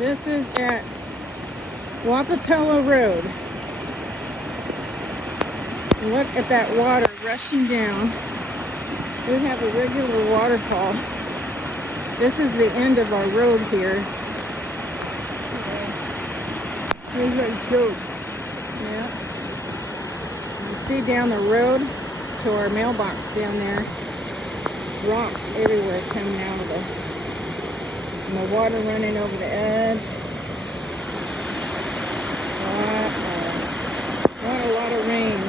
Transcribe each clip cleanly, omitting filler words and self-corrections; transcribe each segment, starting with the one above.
This is at Waterfalls Road. Look at that water rushing down. We have a regular waterfall. This is the end of our road here. Here's what I showed. Yeah. You see down the road to our mailbox down there. Rocks everywhere coming out of it. And the water running over the edge. A lot of rain.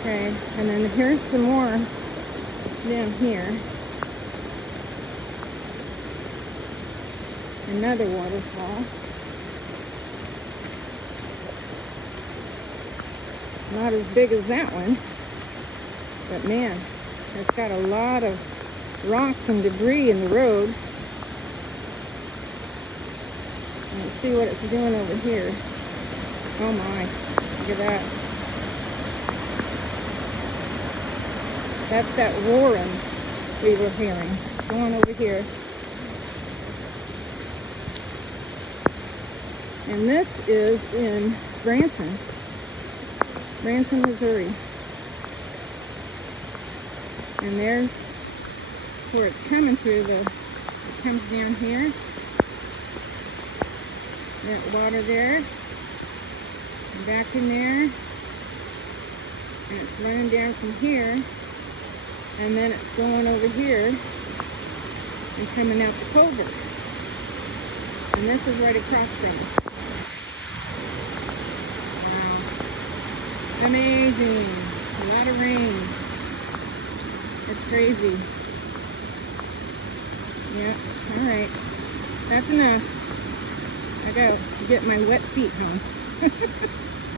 Okay, and then here's some more down here. Another waterfall. Not as big as that one, but man, it's got a lot of rocks and debris in the road. Let's see what it's doing over here. Oh my, look at that. That's that roaring we were hearing. Go on over here. And this is in Branson, Missouri. And there's where it's coming through. It comes down here. That water there. And back in there. And it's running down from here. And then it's going over here and coming out the culvert. And this is right across from it. Wow. Amazing. A lot of rain. It's crazy. Yeah, alright. That's enough. I gotta get my wet feet home.